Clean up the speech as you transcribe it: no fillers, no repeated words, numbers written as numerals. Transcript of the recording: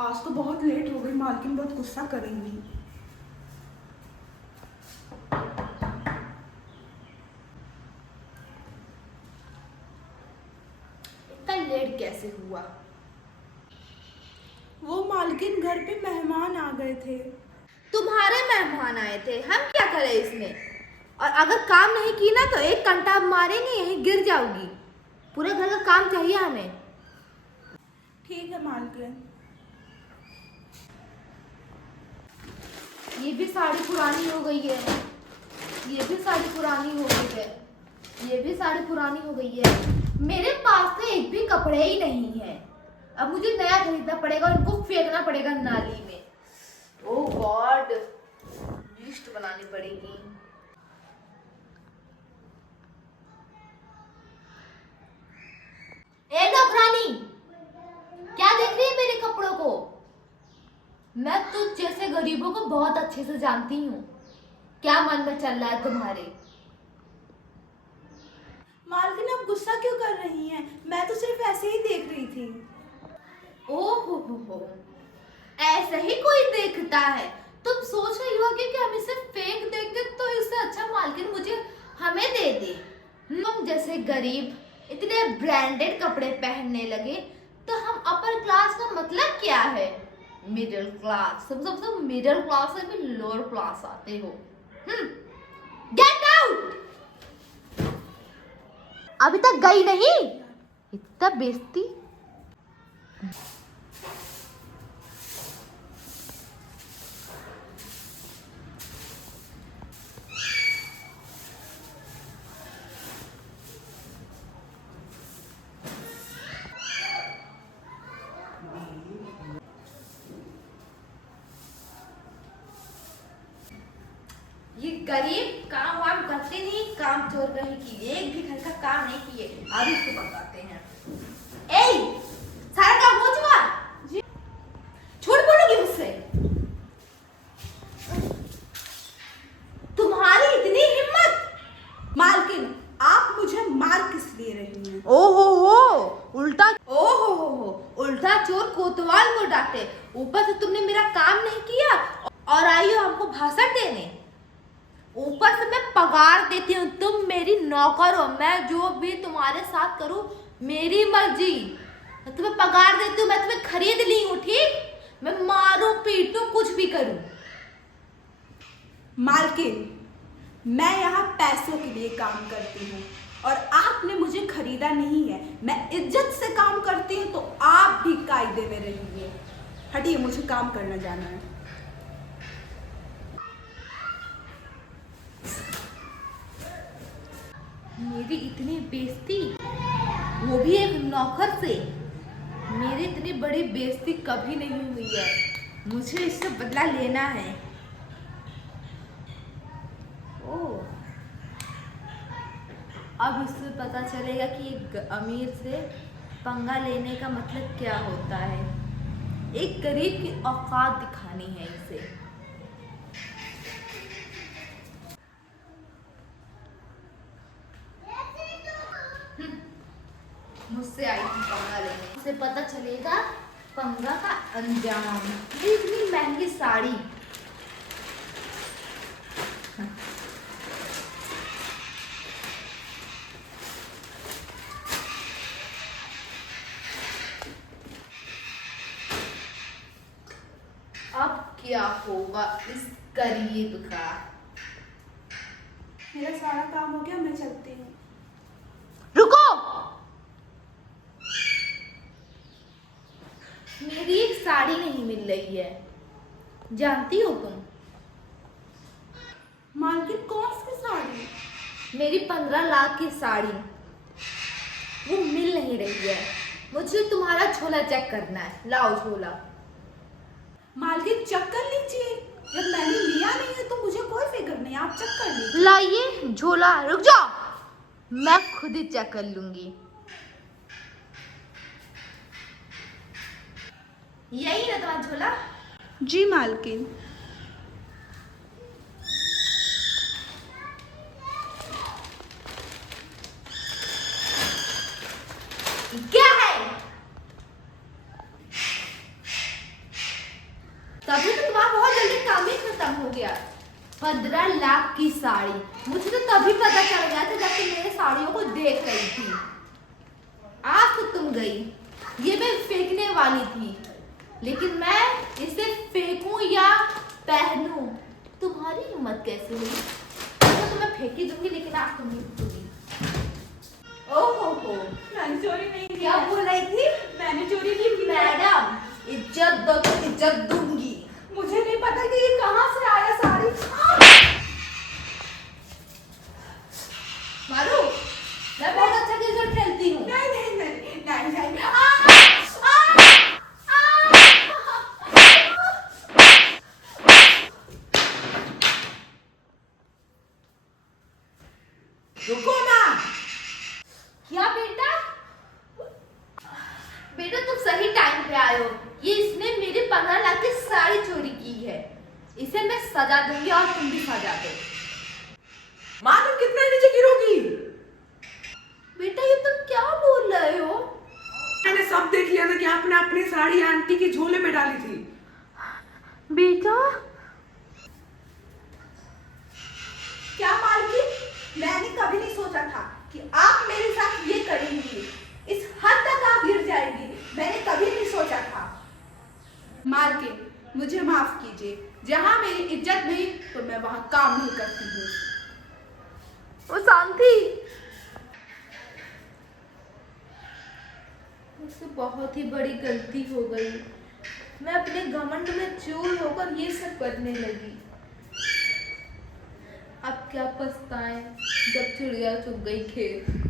आज तो बहुत लेट हो गई, मालकिन बहुत गुस्सा करेंगी। इतना लेट कैसे हुआ? वो मालकिन घर पे मेहमान आ गए थे। तुम्हारे मेहमान आए थे, हम क्या करें इसमें? और अगर काम नहीं की ना तो एक कंटा मारेंगे, यहीं गिर जाओगी। पूरे घर का काम चाहिए हमें। ठीक है मालकिन। ये भी साड़ी पुरानी हो गई है, ये भी साड़ी पुरानी हो गई है, ये भी साड़ी पुरानी हो गई है। मेरे पास तो एक भी कपड़े ही नहीं है। अब मुझे नया खरीदना पड़ेगा और इनको फेंकना पड़ेगा नाली में। ओह गॉड, लिस्ट बनानी पड़ेगी। ए नौकरानी, क्या देख रही है मेरे कपड़ों को? मैं तुझ जैसे गरीबों को बहुत अच्छे से जानती हूँ। क्या मन में चल रहा है तुम्हारे? मालकिन आप गुस्सा क्यों कर रही हैं? मैं तो सिर्फ ऐसे ही देख रही थी। ओहो, ऐसे ही कोई देखता है? तुम सोच रही हो कि हम इसे फेंक देंगे तो इससे अच्छा मालकिन मुझे हमें दे दे। हम जैसे गरीब इतने ब्रांडेड कपड़े पहनने लगे तो हम अपर क्लास का मतलब क्या है? Middle class. सब मिडिल क्लास से भी लोअर क्लास आते हो। Get out. अभी तक गई नहीं? इतना बेइज्जती। ये गरीब काम वाम करते नहीं, काम चोर कहीं की, एक भी घर का काम नहीं किए। अभी इसको पकाते हैं। ए, सारा काम हो चुका? जी। झूठ बोलोगी मुझसे? तुम्हारी इतनी हिम्मत? मालकिन आप मुझे मार किस लिए रही हैं? उल्टा चोर कोतवाल को डांटे। ऊपर से तुमने मेरा काम नहीं किया और आई हो हमको भाषण देने। ऊपर से मैं पगार देती हूँ, तुम मेरी नौकर हो। मैं जो भी तुम्हारे साथ करूँ मेरी मर्जी। मैं तुम्हें पगार देती हूँ, मैं तुम्हें खरीद ली हूँ, ठीक? मैं मारूं पीटूं कुछ भी करूं। मालकिन मैं यहाँ पैसों के लिए काम करती हूँ और आपने मुझे खरीदा नहीं है। मैं इज्जत से काम करती हूँ तो आप भी कायदे में रहिए। हटिए, मुझे काम करना जाना है। मेरी इतनी बेइज्जती, वो भी एक नौकर से। मेरी इतनी बड़ी बेइज्जती कभी नहीं हुई है। मुझे इससे बदला लेना है। ओह, अब इससे पता चलेगा कि एक अमीर से पंगा लेने का मतलब क्या होता है। एक गरीब की औकात दिखानी है इसे। मुझसे आई थी पंगा लेने, उसे पता चलेगा पंगा का अंजाम। ये इतनी महंगी साड़ी। अब क्या होगा इस गरीब का? मेरा सारा काम हो गया, मैं चलती हूँ। रुको, मेरी एक साड़ी नहीं मिल रही है, जानती हो तुम? मालकिन कौन सी साड़ी? मेरी 15 लाख की साड़ी, वो मिल नहीं रही है। मुझे तुम्हारा झोला चेक करना है, लाओ झोला। मालकिन चेक कर लीजिए, जब मैंने लिया नहीं है तो मुझे कोई फिक्र नहीं, आप चेक कर लीजिए। लाइए झोला। रुक जाओ, मैं खुद ही चेक कर लूंगी। यही ना तुम्हारा झोला? जी मालकिन। क्या है? तभी तो तुम्हारा बहुत जल्दी काम ही खत्म हो गया। 15 लाख की साड़ी, मुझे तो तभी पता चल गया था जब तुम मेरे साड़ियों को देख रही थी। आज तो तुम गई, ये मैं फेंकने वाली थी, लेकिन मैं इसे फेंकूं या पहनूं, तुम्हारी हिम्मत कैसे हुई? तो मैं फेंक ही दूंगी, लेकिन आज तुम नहीं फेंकोगी। ओहो, मैंने चोरी नहीं की। क्या बोल रही थी? मैंने चोरी नहीं की। मैडम, इज्जत दो तो इज्जत दूंगी। मुझे नहीं पता कि ये कहाँ से आया साड़ी। मारू, मैं बहुत अच्छा क्रिकेट खेलती हूँ। नहीं नहीं नहीं नहीं नहीं। रुको ना। क्या बेटा? बेटा तुम सही टाइम पे आए हो। ये इसने मेरे 15 लाख की साड़ी चोरी की है। इसे मैं सजा दूंगी और तुम भी सजा दो। माँ तुम कितना नीचे गिरोगी? बेटा ये तुम क्या बोल रहे हो? मैंने सब देख लिया था कि आपने अपनी साड़ी आंटी के झोले में डाली थी। बेटा क्या मालकिन, मैंने कभी नहीं सोचा था कि आप मेरे साथ ये करेंगी। इस हद तक आप गिर जाएगी, मैंने कभी नहीं सोचा था। मालकिन मुझे माफ कीजिए, जहाँ मेरी इज्जत नहीं तो मैं वहाँ काम नहीं करती हूँ। वो शांति, मुझसे बहुत ही बड़ी गलती हो गई। मैं अपने घमंड में चूर होकर ये सब करने लगी। अब क्या पछताएं जब चिड़िया चुग गई खेत।